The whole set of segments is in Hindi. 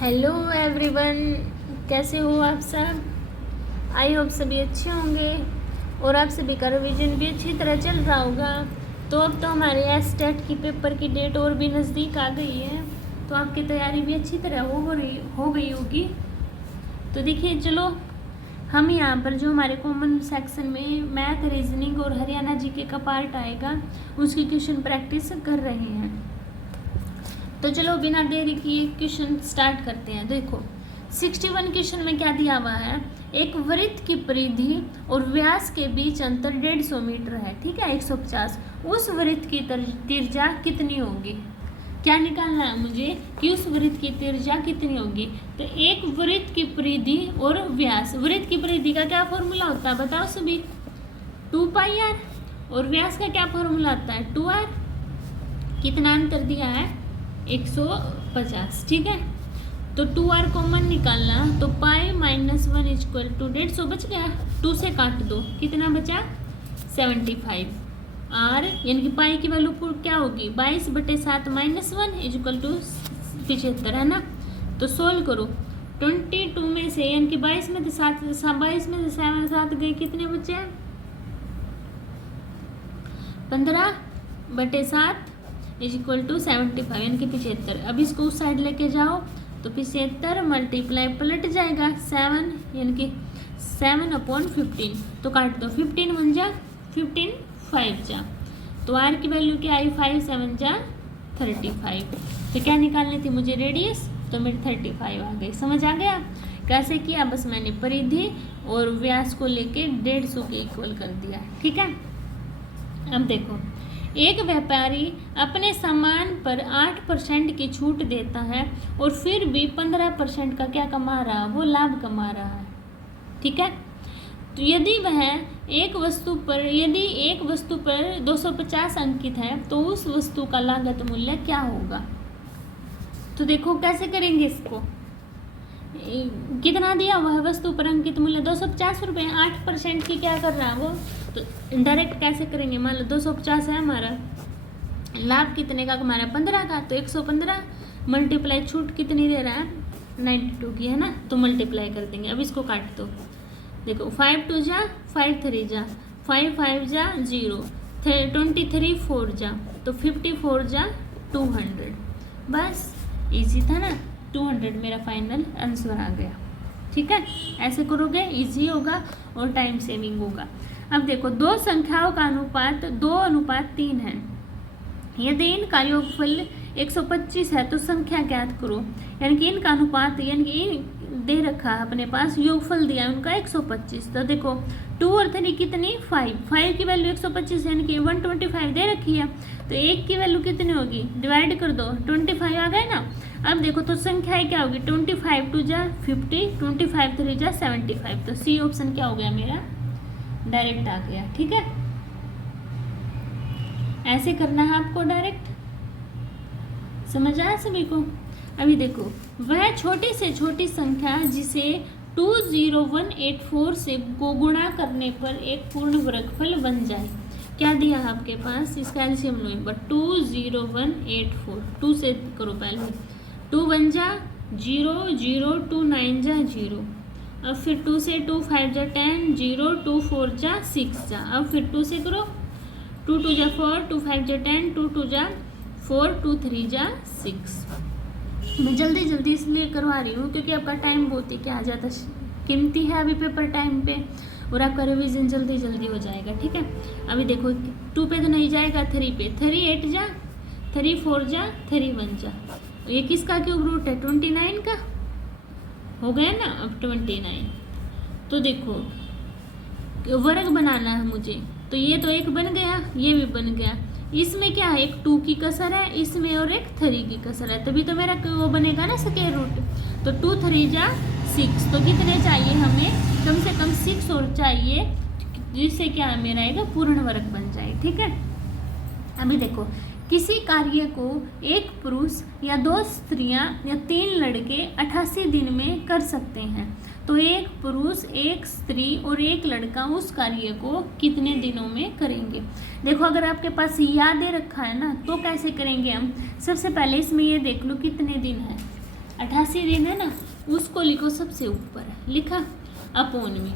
हेलो एवरीवन, कैसे हो आप सब। आई होप सभी अच्छे होंगे और आप सभी का रिवीजन भी अच्छी तरह चल रहा होगा। तो अब तो हमारे एस्टेट की पेपर की डेट और भी नज़दीक आ गई है, तो आपकी तैयारी भी अच्छी तरह हो गई होगी। तो देखिए, चलो हम यहाँ पर जो हमारे कॉमन सेक्शन में मैथ, रीजनिंग और हरियाणा जीके का पार्ट आएगा उसकी क्वेश्चन प्रैक्टिस कर रहे हैं। तो चलो बिना देरी किए क्वेश्चन स्टार्ट करते हैं। देखो 61 क्वेश्चन में क्या दिया हुआ है, एक वृत्त की परिधि और व्यास के बीच अंतर 150 मीटर है, ठीक है 150। उस वृत्त की त्रिज्या कितनी होगी। क्या निकालना है मुझे कि उस वृत्त की त्रिज्या कितनी होगी। तो एक वृत्त की परिधि और व्यास, वृत्त की परिधि का क्या फॉर्मूला होता है बताओ सभी, 2πr, और व्यास का क्या फॉर्मूला होता है 2r। कितना अंतर दिया है 150, ठीक है। तो 2r कॉमन निकालना, तो पाई माइनस 1 इक्वल टू 150 बच गया, 2 से काट दो कितना बचा 75। r यानी कि पाई की वैल्यू क्या होगी 22/7 माइनस 1 इक्वल टू 75 है ना। तो सोल्व करो, 22 में से यानी कि 22 में से 7 गए, कितने बचे 15/7 इज इक्वल टू 75 यानी कि 75। अब इसको उस साइड लेके जाओ तो 75 मल्टीप्लाई पलट जाएगा 7 यानी कि 7/15, तो काट दो 15 1 जा 15 5 जा, तो r की वैल्यू क्या आई 5 7 जा 35। तो क्या निकालनी थी मुझे रेडियस, तो मेरी 35 आ गई। समझ आ गया कैसे किया, बस मैंने परिधि और व्यास को लेके 150 के इक्वल कर दिया, ठीक है। अब देखो, एक व्यापारी अपने सामान पर 8% की छूट देता है और फिर भी 15% का क्या कमा रहा है, वो लाभ कमा रहा है, ठीक है। तो यदि एक वस्तु पर 250 अंकित है तो उस वस्तु का लागत मूल्य क्या होगा। तो देखो कैसे करेंगे इसको, कितना दिया हुआ है वस्तु पर अंकित मूल्य 250 रुपये, 8% की क्या कर रहा है वो, तो डायरेक्ट कैसे करेंगे, मान लो 250 है हमारा, लाभ कितने का कमा रहा है 15 का, तो 115 मल्टीप्लाई छूट कितनी दे रहा है 92 की है ना, तो मल्टीप्लाई कर देंगे। अब इसको काट दो, देखो 5 2 जा 5 3 जा 5 5 जा 0 23 4 जा, तो 54 जा 200, बस इजी था ना, 200 मेरा फाइनल आंसर आ गया, ठीक है। ऐसे करोगे इजी होगा और टाइम सेविंग होगा। अब देखो, दो संख्याओं का अनुपात 2:3 है, यदि इनका योगफल 125 है तो संख्या ज्ञात करो। यानी कि इनका अनुपात, यानी कि दे रखा है अपने पास, योगफल दिया है उनका 125। तो देखो 2 और 3 कितनी 5 की वैल्यू 125 यानी कि 125 दे रखी है, तो 1 की वैल्यू कितनी होगी, डिवाइड कर दो 25 आ गए ना। अब देखो तो संख्याएं क्या होगी, 25 2 जा 50, 25 3 जा 75, तो सी ऑप्शन क्या हो गया मेरा, डायरेक्ट आ गया, ठीक है। ऐसे करना है आपको डायरेक्ट, समझ आया सभी को। अभी देखो, वह छोटी से छोटी संख्या जिसे 20184 से को गुणा करने पर एक पूर्ण वर्गफल बन जाए, क्या दिया है आपके पास, इसका एलसीएम लो एक बार, 20184, 2 से करो पहले, 2 1 जा 0 0 2 9 जा 0, अब फिर 2 से 2 5 जा 10 0 2 4 जा 6 जा, अब फिर 2 से करो, 2 2 जा 4 2 5 जा 10 2 2 जा 4 2 3 जा 6। मैं जल्दी जल्दी इसलिए करवा रही हूँ क्योंकि आपका टाइम बहुत ही क्या ज़्यादा कीमती है अभी पेपर टाइम पे, और आपका रिवीजन जल्दी जल्दी हो जाएगा, ठीक है। अभी देखो 2 पे तो नहीं जाएगा, 3 पे, 3 8 जा 3 4 जा 3 1 जा, ये किसका क्यूब रूट है 29 का, हो गया ना। अब 29, तो देखो वर्ग बनाना है मुझे, तो ये तो एक बन गया, ये भी बन गया, इसमें क्या है एक 2 की कसर है इसमें और एक 3 की कसर है, तभी तो मेरा वो बनेगा ना स्क्वायर रूट। तो 2 3 जा 6, तो कितने चाहिए हमें, कम से कम 6 और चाहिए, जिससे क्या मेरा एक पूर्ण वर्ग बन जाए, ठीक है। अभी देखो, किसी कार्य को एक पुरुष या 2 स्त्रियां या 3 लड़के 88 दिन में कर सकते हैं, तो एक पुरुष एक स्त्री और एक लड़का उस कार्य को कितने दिनों में करेंगे। देखो अगर आपके पास याद दे रखा है ना तो कैसे करेंगे हम, सबसे पहले इसमें ये देख लो कितने दिन है, 88 दिन है ना, उसको लिखो सबसे ऊपर, लिखा, अपॉन में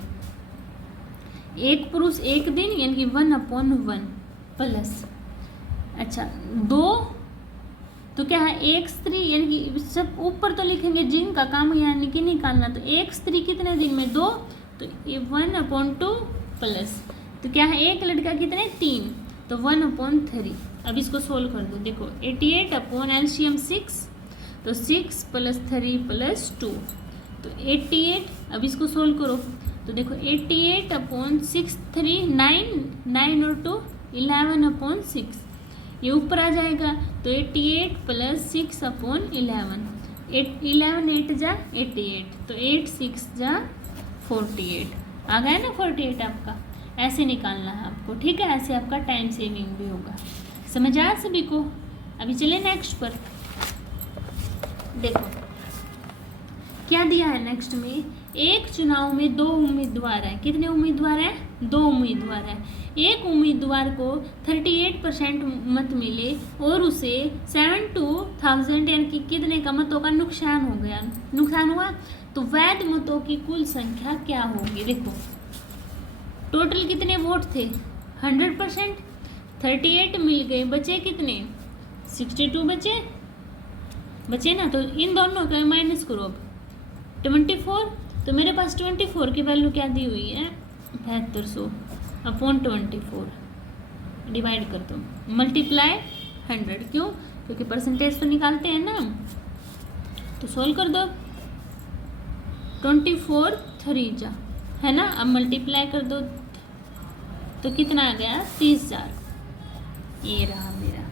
एक पुरुष एक दिन यानी कि 1/1 प्लस, अच्छा 2 तो क्या है एक स्त्री, यानी कि सब ऊपर तो लिखेंगे जिनका काम यानी कि निकालना, तो एक स्त्री कितने दिन में 2, तो 1/2 प्लस, तो क्या है एक लड़का कितने 3, तो 1/3। अब इसको सोल्व कर दो, देखो 88 अपॉन एलसीएम 6, तो 6 + 3 + 2, तो 88। अब इसको सोल्व करो, तो देखो 88 अपॉन 6 3 9 9 और 2 11/6, ये ऊपर आ जाएगा, तो 88 + 6/11, 11 8 जा 88, तो 8 6 जा 48, आ गया ना 48 आपका। ऐसे निकालना है आपको, ठीक है, ऐसे आपका टाइम सेविंग भी होगा। समझ आया सभी को? अभी चले नेक्स्ट पर, देखो क्या दिया है नेक्स्ट में, एक चुनाव में 2 उम्मीदवार हैं, कितने उम्मीदवार हैं 2 उम्मीदवार हैं, एक उम्मीदवार को 38% मत मिले और उसे 72,000 यानी कि कितने का मतों का नुकसान हो गया, नुकसान हुआ, तो वैध मतों की कुल संख्या क्या होगी। देखो टोटल कितने वोट थे 100%, 38 मिल गए, बचे कितने 62 बचे ना, तो इन दोनों का माइनस करो अब 24, तो मेरे पास 24 की वैल्यू क्या दी हुई है 7200 अपॉन 24, डिवाइड कर दो, मल्टीप्लाई 100, क्यों, क्योंकि परसेंटेज तो निकालते हैं ना, तो सोल्व कर दो, 24 3 जा, है ना, अब मल्टीप्लाई कर दो, तो कितना आ गया 30,000, ये रहा मेरा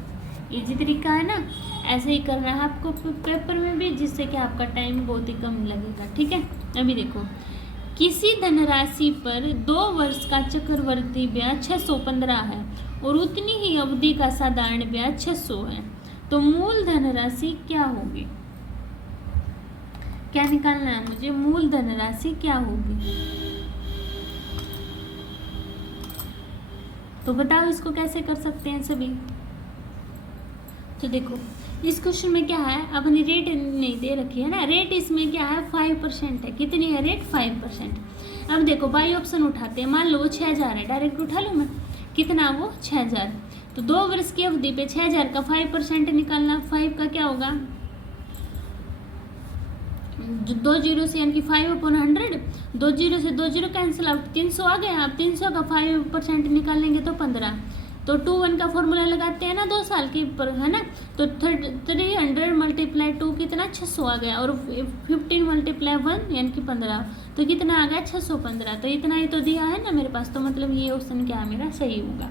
इजी तरीका है ना। ऐसे ही करना है आपको पेपर में भी, जिससे कि आपका टाइम बहुत ही कम लगेगा, ठीक है। अभी देखो किसी धनराशि पर 2 वर्ष का चक्रवर्ती ब्याज 615 है और उतनी ही अवधि का साधारण ब्याज 600 है, तो मूल धनराशि क्या होगी, क्या निकालना है मुझे, मूल धनराशि क्या होगी, तो बताओ इसको कैसे कर सकते हैं सभी। तो देखो इस क्वेश्चन में क्या है, अपनी रेट नहीं दे रखी है ना, रेट इसमें क्या है 5% है, कितनी है रेट 5%। अब देखो बाई ऑप्शन उठाते हैं, मान लो वो 6,000 है, डायरेक्ट उठा लो मैं, कितना वो 6,000, तो 2 वर्ष की अवधि पे 6,000 का 5% निकालना, 5 का क्या होगा 2 जीरो से यानी कि 5/100, 2 जीरो से 2 जीरो कैंसिल आउट, 300 आ गया, अब 300 का 5% निकाल लेंगे तो 15, तो 2 1 का फॉर्मूला लगाते हैं ना 2 साल की पर, है ना, तो 300 × 2 कितना 600 आ गया, और 15 × 1 यानी कि 15, तो कितना आ गया 615, तो इतना ही तो दिया है ना मेरे पास, तो मतलब ये ऑप्शन क्या है मेरा सही होगा,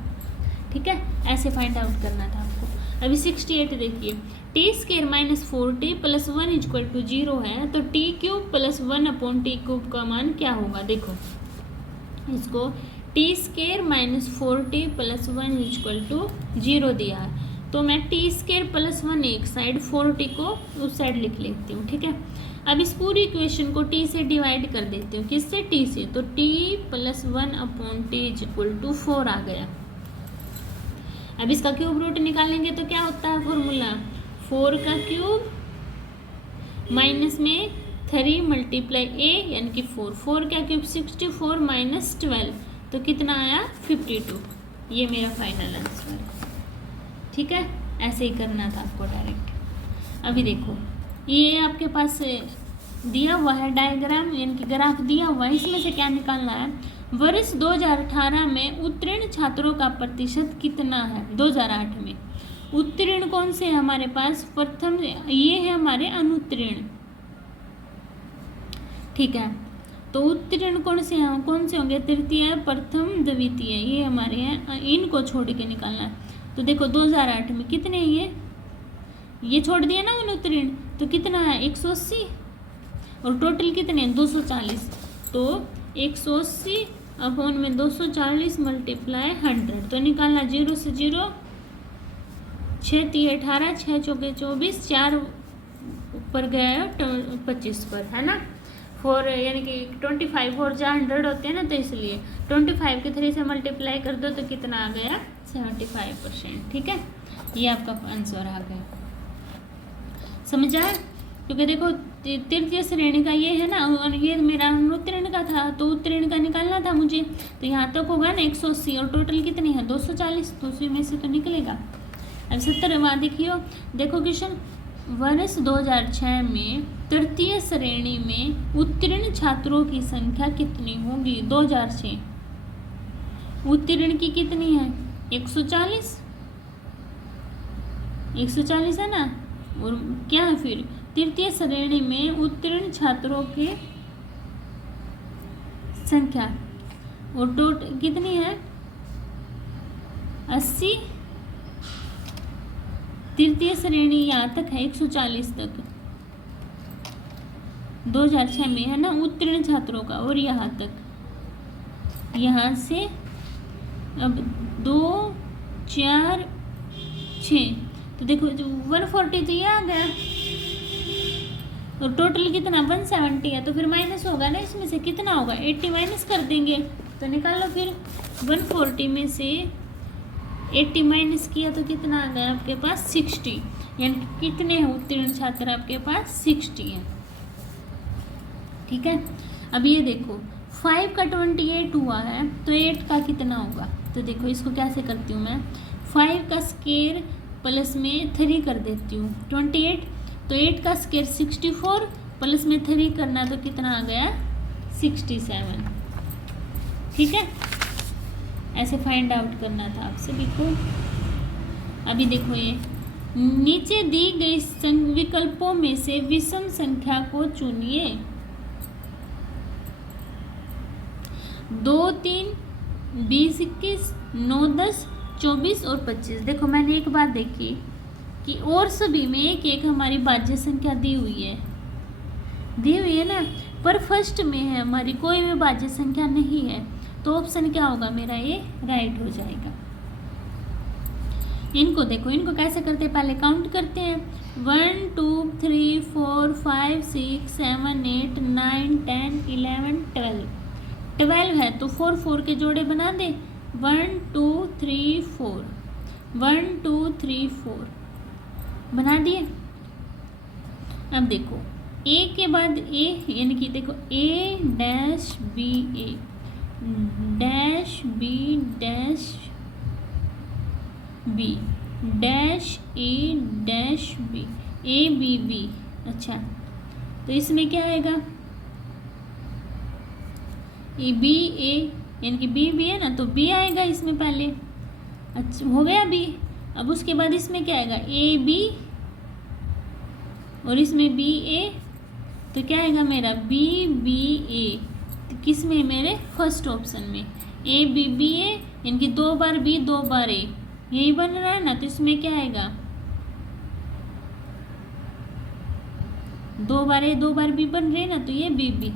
ठीक है। ऐसे फाइंड आउट करना था आपको। अभी 68 देखिए, t² - 4t + 1 = 0 है, तो t³ + 1/t³ का मान क्या होगा। देखो इसको t² - 4t + 1 = 0 दिया है, तो मैं t² + 1 एक साइड 4t को उस साइड लिख लेती हूँ, ठीक है। अब इस पूरी इक्वेशन को t से डिवाइड कर देती हूँ, किससे t से, तो t + 1/t = 4 आ गया। अब इसका क्यूब रूट निकालेंगे तो क्या होता है फॉर्मूला, 4 का क्यूब माइनस में 3 × a यानी कि 4, 4 का क्यूब 64 - 12, तो कितना आया 52, ये मेरा फाइनल आंसर, ठीक है। ऐसे ही करना था आपको डायरेक्ट। अभी देखो ये आपके पास दिया हुआ है डायग्राम यानी कि ग्राफ दिया हुआ है, इसमें से क्या निकालना है, वर्ष 2018 में उत्तीर्ण छात्रों का प्रतिशत कितना है। 2008 में उत्तीर्ण कौन से है हमारे पास, प्रथम ये है हमारे अनुत्तीर्ण, ठीक है। तो उत्तीर्ण कौन से होंगे, तृतीय प्रथम द्वितीय, ये हमारे हैं, इनको छोड़ के निकालना है। तो देखो 2008 में कितने ये छोड़ दिया ना अनुत्तीर्ण, तो कितना है 180, और टोटल कितने 240, तो 180 अपॉन में 240 × 100, तो निकालना 0 से 0, 6 × 3 = 18, 6 × 4 = 24, 4 ऊपर गया 25 पर, है ना, 4 यानी कि 25 और 100 होते हैं ना, तो इसलिए 25 के 3 से मल्टीप्लाई कर दो तो कितना आ गया 75%, ठीक है। ये आपका आंसर आ गया, समझ आया। क्योंकि देखो तृतीय श्रेणी का ये है ना, और ये मेरा अनुत्तीर्ण का था, तो उत्तीर्ण का निकालना था मुझे, तो यहाँ तक होगा ना 180, और टोटल कितनी है 240, तो उसी में से तो निकलेगा। अब 70वां देखियो, देखो क्वेश्चन, वर्ष 2006 में तृतीय श्रेणी में उत्तीर्ण छात्रों की संख्या कितनी होगी। 2006 उत्तीर्ण की कितनी है 140, 140 है ना, और क्या है फिर तृतीय श्रेणी में उत्तीर्ण छात्रों की संख्या, और टोटल कितनी है 80, तृतीय श्रेणी यहाँ तक है 140 तक 2006 में है ना उत्तीर्ण छात्रों का, और यहाँ तक, यहाँ से अब 2 4 6, तो देखो 140 तो ये आ गया, और टोटल कितना 170 है, तो फिर माइनस होगा ना, इसमें से कितना होगा 80 माइनस कर देंगे, तो निकालो फिर 140 में से 80 माइनस किया तो कितना आ गया आपके पास 60, यानी कितने हैं उत्तीर्ण छात्र आपके पास 60 हैं। ठीक है, अब ये देखो 5 का 28 हुआ है, तो 8 का कितना होगा, तो देखो इसको कैसे करती हूँ मैं, 5 का स्क्वायर प्लस में 3 कर देती हूँ 28, तो 8 का स्क्वायर 64 प्लस में 3 करना, तो कितना आ गया 67। ठीक है, ऐसे फाइंड आउट करना था आप सभी को। अभी देखो ये नीचे दी गई विकल्पों में से विषम संख्या को चुनिए। 2 3 20 21 9 10 24 और 25। देखो मैंने एक बात देखी कि और सभी में एक एक हमारी भाज्य संख्या दी हुई है ना, पर फर्स्ट में है हमारी कोई भी भाज्य संख्या नहीं है, तो ऑप्शन क्या होगा मेरा, ये राइट हो जाएगा। इनको देखो, इनको कैसे करते हैं, पहले काउंट करते हैं 1 2 3 4 5 6 7 8 9 10 11 12 है, तो 4 4 के जोड़े बना दे, 1 2 3 4 1 2 3 4 बना दिए। अब देखो ए के बाद ए, यानी कि देखो A dash B A dash B dash B dash A dash B A B B. अच्छा, तो इसमें क्या आएगा, ए बी ए, यानी कि बी बी है ना, तो बी आएगा इसमें पहले। अच्छा हो गया बी। अब उसके बाद इसमें क्या आएगा, ए बी, और इसमें बी ए, तो क्या आएगा मेरा बी बी ए, किस में मेरे फर्स्ट ऑप्शन में ए बी बी ए, यानी कि 2 बार बी 2 बार ए, यही बन रहा है ना, तो इसमें क्या आएगा 2 बार ए 2 बार बी बन रहे ना, तो ये बी बी।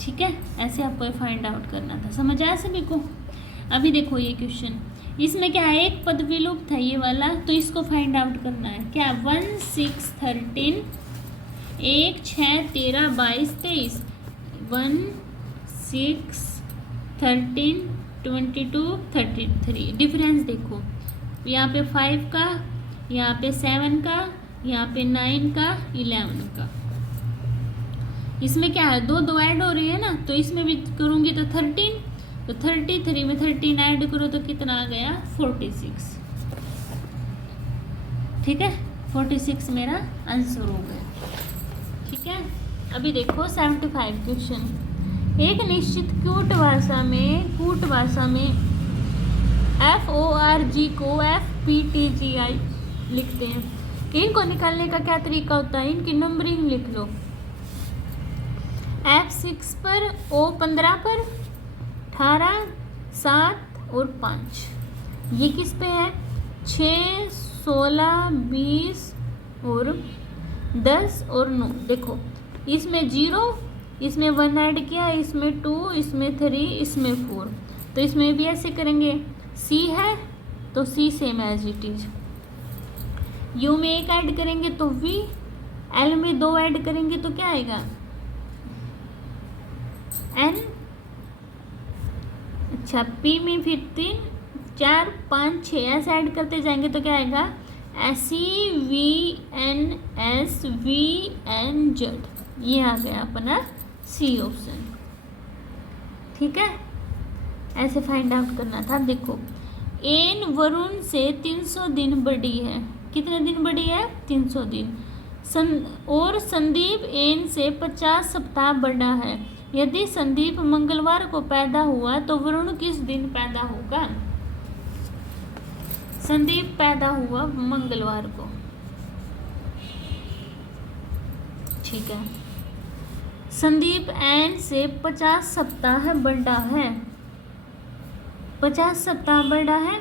ठीक है, ऐसे आपको फाइंड आउट करना था, समझ आया सभी को। अभी देखो ये क्वेश्चन, इसमें क्या है, एक पद विलुप्त है ये वाला, तो इसको फाइंड आउट करना है। क्या 1 6 13 1 6 13 22 23 1 6 13 22 33। डिफरेंस देखो, यहाँ पे 5 का, यहाँ पे 7 का, यहाँ पे 9 का, 11 का। इसमें क्या है, 2 2 ऐड हो रही है ना, तो इसमें भी करूँगी तो 13, तो 33 में 13 ऐड करो तो कितना आ गया 46। ठीक है, 46 मेरा आंसर हो गया। ठीक है, अभी देखो 75 क्वेश्चन। एक निश्चित कूट भाषा में FORG को FPTGI लिखते हैं। इनको निकालने का क्या तरीका होता है, इनकी नंबरिंग लिख लो। F6 पर, O15 पर, 18 7 और 5। ये किस पे है, 6 16 20 और 10 और 9। देखो इसमें 0, इसमें 1 ऐड किया, इसमें 2, इसमें 3, इसमें 4, तो इसमें भी ऐसे करेंगे। C है तो C same as it is, U में 1 ऐड करेंगे तो V, L में 2 ऐड करेंगे तो क्या आएगा N। अच्छा, P में फिर 3 4 5 6 ऐसे ऐड करते जाएंगे तो क्या आएगा SEVNSVNZ, ये आ गया अपना सी ऑप्शन। ठीक है, ऐसे फाइंड आउट करना था। देखो एन वरुण से 300 दिन बड़ी है। कितने दिन बड़ी है? 300 दिन। और संदीप एन से 50 सप्ताह बड़ा है। यदि संदीप मंगलवार को पैदा हुआ तो वरुण किस दिन पैदा होगा? संदीप पैदा हुआ मंगलवार को। ठीक है, संदीप एन से 50 सप्ताह बड़ा है। 50 सप्ताह बड़ा है,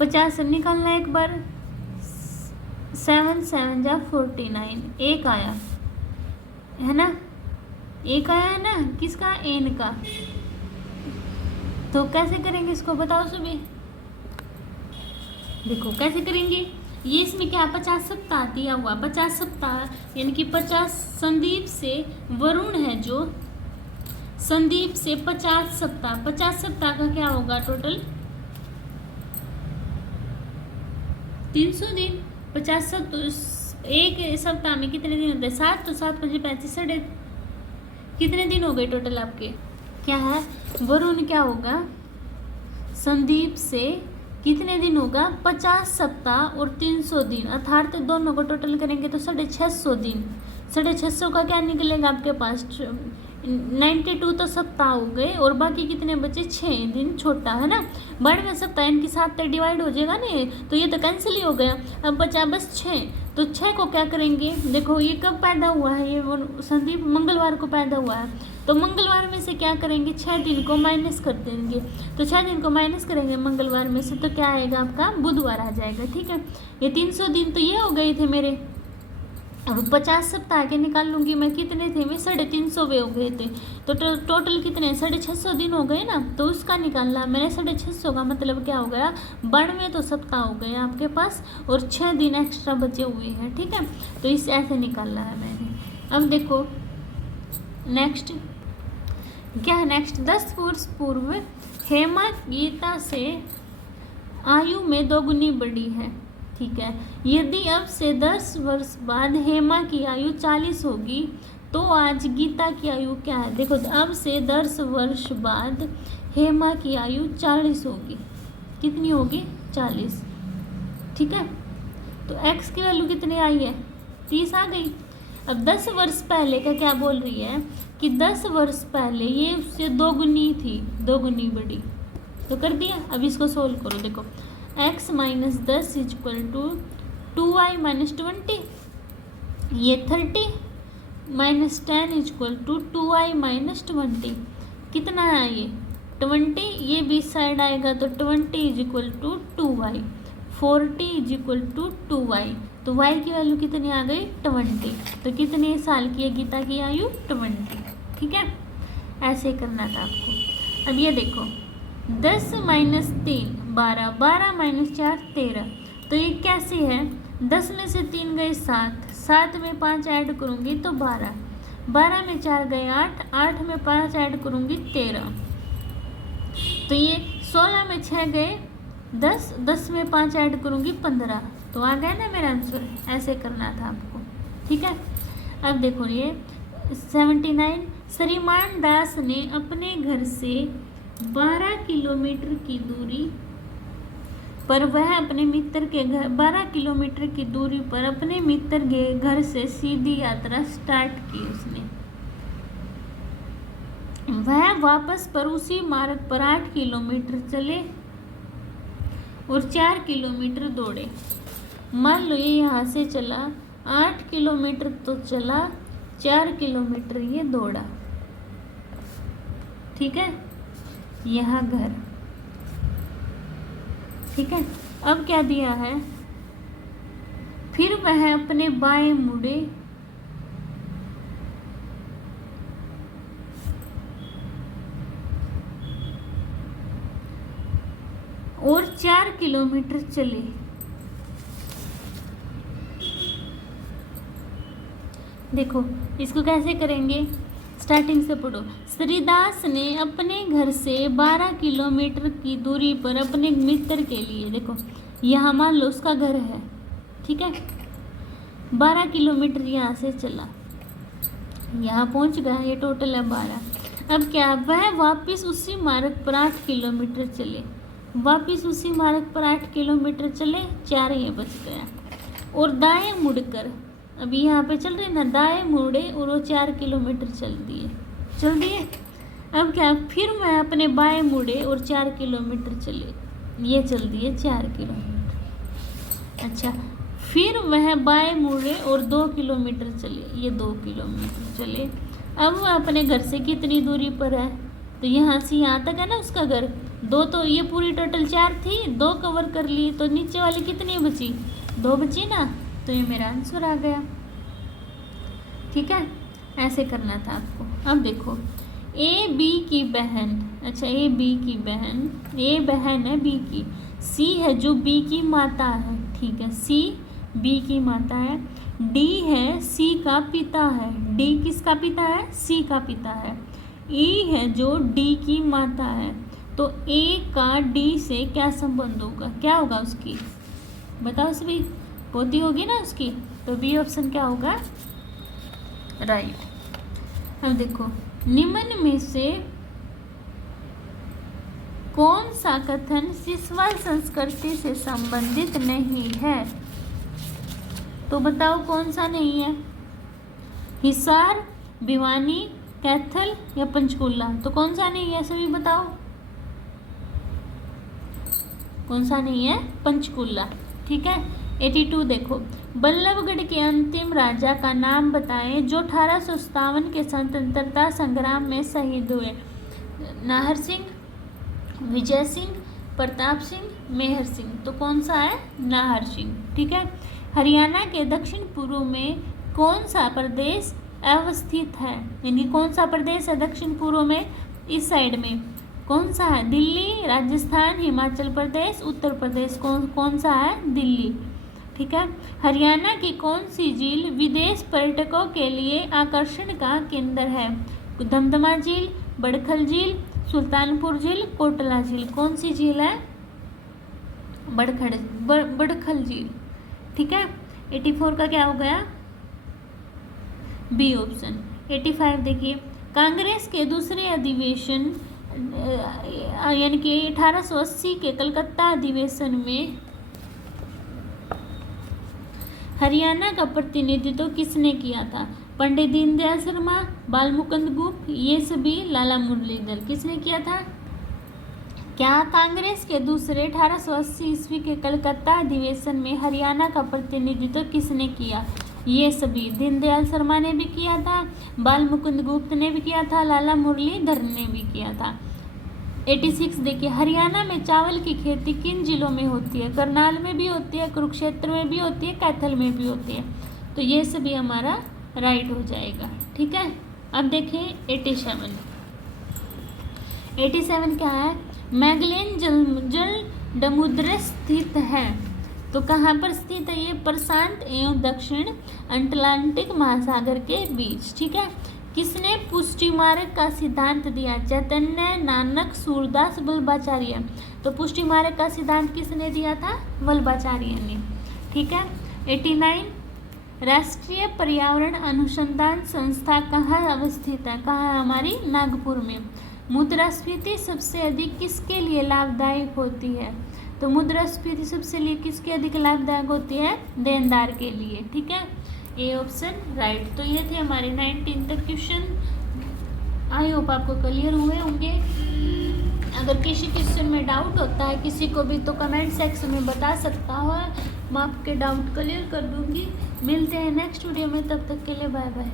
50 से निकालना एक बार, 7 7 जा 49, एक आया है ना, एक आया है ना, किसका? एन का। तो कैसे करेंगे इसको बताओ सभी। देखो कैसे करेंगे, ये इसमें क्या 50 सप्ताह दिया हुआ, 50 सप्ताह यानी कि 50 संदीप से वरुण है जो, संदीप से 50 सप्ताह, 50 सप्ताह का क्या होगा टोटल? 300 दिन। 50 एक सप्ताह में कितने दिन होते हैं? 7, तो 7 5 35 साढ़े, कितने दिन हो गए टोटल आपके? क्या है, वरुण क्या होगा संदीप से कितने दिन होगा? 50 सप्ताह और 300 दिन, अर्थात दोनों को टोटल करेंगे तो 650 दिन। 650 का क्या निकलेगा आपके पास? 92 तो सप्ताह हो गए और बाकी कितने बचे? 6 दिन, छोटा है ना। 92 सप्ताह इनके साथ डिवाइड हो जाएगा ना, तो ये तो कैंसिल ही हो गया। अब बचा बस 6, तो 6 को क्या करेंगे? देखो ये कब पैदा हुआ है? ये संदीप मंगलवार को पैदा हुआ है, तो मंगलवार में से क्या करेंगे? 6 दिन को माइनस कर देंगे। तो 6 दिन को माइनस करेंगे मंगलवार में से, तो क्या आएगा आपका? बुधवार आ जाएगा। ठीक है, ये 300 दिन तो ये हो गए थे मेरे। अब 50 सप्ताह के निकाल लूँगी मैं, कितने थे? मैं 350 हो गए थे, तो टोटल कितने? 650 दिन हो गए ना, तो उसका निकालना मैंने। 650 का मतलब क्या हो गया? 92 तो सप्ताह हो गए आपके पास और 6 दिन एक्स्ट्रा बचे हुए हैं। ठीक है, तो इस ऐसे निकालना है मैंने। अब देखो नेक्स्ट क्या है? नेक्स्ट 10 वर्ष पूर्व हेमा गीता से आयु में 2 गुनी बड़ी है। ठीक है, यदि अब से 10 वर्ष बाद हेमा की आयु 40 होगी तो आज गीता की आयु क्या है? देखो अब से 10 वर्ष बाद हेमा की आयु 40 होगी। कितनी होगी? 40। ठीक है, तो x की वैल्यू कितनी आई है? 30 आ गई। अब 10 वर्ष पहले का क्या बोल रही है कि 10 वर्ष पहले ये उससे 2 गुनी थी, 2 गुनी बड़ी। तो कर दिया। अब इसको सोल्व करो। देखो x minus 10 equal to 2y minus 20, ये 30 minus 10 equal to 2y minus 20, कितना है ये? 20, ये 20 साइड आएगा तो 20 is equal to 2y, 40 is equal to 2y, तो y की वैल्यू कितनी आ गई? 20। तो कितने साल की है गीता की आयु? 20। ठीक है, ऐसे करना था आपको। अब ये देखो 10 माइनस 3 12, 12 माइनस 4 13, तो ये कैसे है? 10 में से 3 गए 7, 7 में 5 ऐड करूँगी तो 12, 12 में 4 गए 8, 8 में 5 ऐड करूँगी 13, तो ये 16 में 6 गए 10, 10 में 5 ऐड करूँगी 15, तो आ गया ना मेरा आंसर। ऐसे करना था आपको। ठीक है, अब देखो ये 79, श्रीमान दास ने अपने घर से 12 किलोमीटर की दूरी पर वह अपने मित्र के घर 12 किलोमीटर की दूरी पर अपने मित्र के घर से सीधी यात्रा स्टार्ट की उसने। वह वापस पर उसी मार्ग पर 8 किलोमीटर चले और 4 किलोमीटर दौड़े। मान लो ये यहाँ से चला 8 किलोमीटर तो चला, 4 किलोमीटर ये दौड़ा। ठीक है, यहाँ घर। ठीक है, अब क्या दिया है? फिर वह अपने बाएं मुड़े और 4 किलोमीटर चले। देखो इसको कैसे करेंगे, स्टार्टिंग से पढ़ो। श्रीदास ने अपने घर से 12 किलोमीटर की दूरी पर अपने मित्र के लिए, देखो यहाँ मान लो उसका घर है, ठीक है, 12 किलोमीटर यहाँ से चला, यहाँ पहुँच गया, ये टोटल है 12। अब क्या, वह वापस उसी मार्ग पर 8 किलोमीटर चले, वापस उसी मार्ग पर 8 किलोमीटर चले, 4 ये बच गया, और दाएं मुड़कर, अभी यहाँ पे चल रहे ना, दाएं मुड़े और वो 4 किलोमीटर चल दिए। अब क्या, फिर मैं अपने बाएं मुड़े और 4 किलोमीटर चले, ये चल दिए 4 किलोमीटर। अच्छा, फिर वह बाएं मुड़े और 2 किलोमीटर चले, ये 2 किलोमीटर चले। अब वह अपने घर से कितनी दूरी पर है, तो यहाँ से यहाँ तक है ना उसका घर, 2 तो ये पूरी टोटल 4 थी, 2 कवर कर ली, तो नीचे वाली कितनी बची, 2 बची ना, तो ये मेरा आंसर आ गया। ठीक है, ऐसे करना था आपको। अब देखो, ए बी की बहन, अच्छा ए बी की बहन, ए बहन है बी की, सी है जो बी की माता है, ठीक है, सी बी की माता है, डी है सी का पिता है, डी किसका पिता है, सी का पिता है, ई है जो डी की माता है, तो ए का डी से क्या संबंध होगा, क्या होगा उसकी, बताओ सभी, पोती होगी ना उसकी, तो बी ऑप्शन क्या होगा, राइट। अब देखो, निम्न में से कौन सा कथन सिसवाल संस्कृति से संबंधित नहीं है, तो बताओ कौन सा नहीं है, हिसार, भिवानी, कैथल या पंचकूला, तो कौन सा नहीं है, सभी बताओ कौन सा नहीं है, पंचकूला। ठीक है, 82 देखो, बल्लभगढ़ के अंतिम राजा का नाम बताएं जो 1857 के स्वतंत्रता संग्राम में शहीद हुए, नाहर सिंह, विजय सिंह, प्रताप सिंह, मेहर सिंह, तो कौन सा है, नाहर सिंह। ठीक है, हरियाणा के दक्षिण पूर्व में कौन सा प्रदेश अवस्थित है, यानी कौन सा प्रदेश है दक्षिण पूर्व में, इस साइड में कौन सा है, दिल्ली, राजस्थान, हिमाचल प्रदेश, उत्तर प्रदेश, कौन सा है, दिल्ली। ठीक है, हरियाणा की कौन सी झील विदेश पर्यटकों के लिए आकर्षण का केंद्र है, दमदमा झील, बड़खल झील, सुल्तानपुर झील, कोटला झील, कौन सी झील है, बड़खल झील। ठीक है, 84 का क्या हो गया, बी ऑप्शन। 85 देखिए, कांग्रेस के दूसरे अधिवेशन यानी कि 1880 के कलकत्ता अधिवेशन में हरियाणा का प्रतिनिधित्व किसने किया था, पंडित दीनदयाल शर्मा, बाल मुकुंद गुप्त, ये सभी लाला मुरलीधर, किसने किया था, क्या कांग्रेस के दूसरे 1880 ईस्वी के कलकत्ता अधिवेशन में हरियाणा का प्रतिनिधित्व किसने किया, ये सभी, दीनदयाल शर्मा ने भी किया था, बाल मुकुंद गुप्त ने भी किया था, लाला मुरलीधर ने भी किया था। 86 देखिए, हरियाणा में चावल की खेती किन जिलों में होती है, करनाल में भी होती है, कुरुक्षेत्र में भी होती है, कैथल में भी होती है, तो ये सभी हमारा राइट हो जाएगा। ठीक है, अब देखें 87 क्या है, मैगलेन जल समुद्र स्थित है, तो कहाँ पर स्थित है, ये प्रशांत एवं दक्षिण अटलांटिक महासागर के बीच। ठीक है, किसने पुष्टि मार्ग का सिद्धांत दिया, चैतन्य, नानक, सूरदास, वल्लभाचार्य, तो पुष्टि मार्ग का सिद्धांत किसने दिया था, वल्लभाचार्य ने। ठीक है, 89 राष्ट्रीय पर्यावरण अनुसंधान संस्था कहाँ अवस्थित है, कहाँ है, हमारी नागपुर में। मुद्रास्फीति सबसे अधिक किसके लिए लाभदायक होती है, तो मुद्रास्फीति सबसे लिए किसके अधिक लाभदायक होती है, देनदार के लिए। ठीक है, ए ऑप्शन राइट। तो ये थे हमारे 19 तक क्वेश्चन, आई होप आपको क्लियर हुए होंगे। अगर किसी क्वेश्चन में डाउट होता है किसी को भी, तो कमेंट सेक्शन में बता सकता हो, मैं आपके डाउट क्लियर कर दूंगी। मिलते हैं नेक्स्ट वीडियो में, तब तक के लिए बाय बाय।